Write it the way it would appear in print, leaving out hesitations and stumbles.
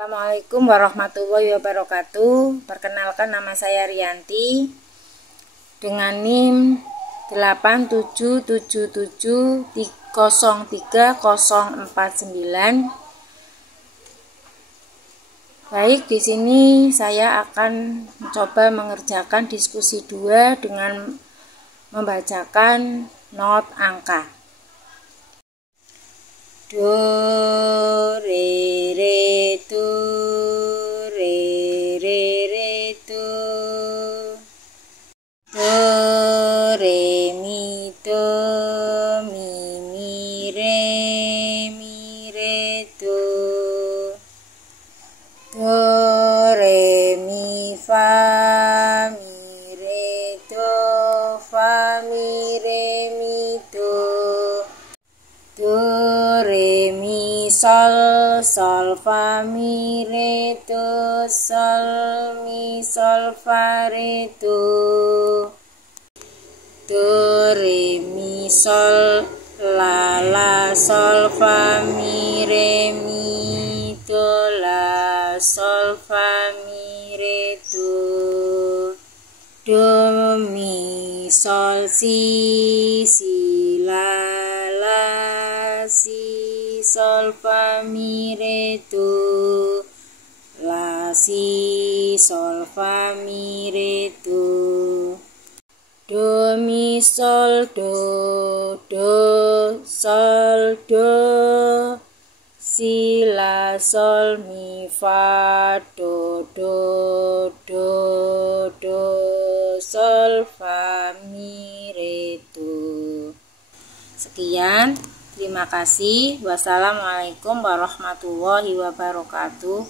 Assalamualaikum warahmatullahi wabarakatuh. Perkenalkan, nama saya Rianti dengan NIM 87770303049. Baik, di sini saya akan mencoba mengerjakan diskusi 2 dengan membacakan not angka. Do, re, re, tu, re, re, re, tu. Do, re, mi, do, mi, re, tu. Do, re, mi, fa, mi, re, mi, do. Do, re, mi, sol, fa, mi, re, do, sol, mi, sol, fa, re, do. Do, re, mi, sol, la, sol, fa, mi, re, mi, do, la, sol, fa, mi, re, do. Do, mi, sol, si, la, si, sol, fa, mi, re, do, la, si, sol, fa, mi, re, do. Do, mi, sol, do, sol, do, si, la, sol, mi, fa, do, sol, fa, mi, re, do. Sekian, terima kasih. Wassalamualaikum warahmatullahi wabarakatuh.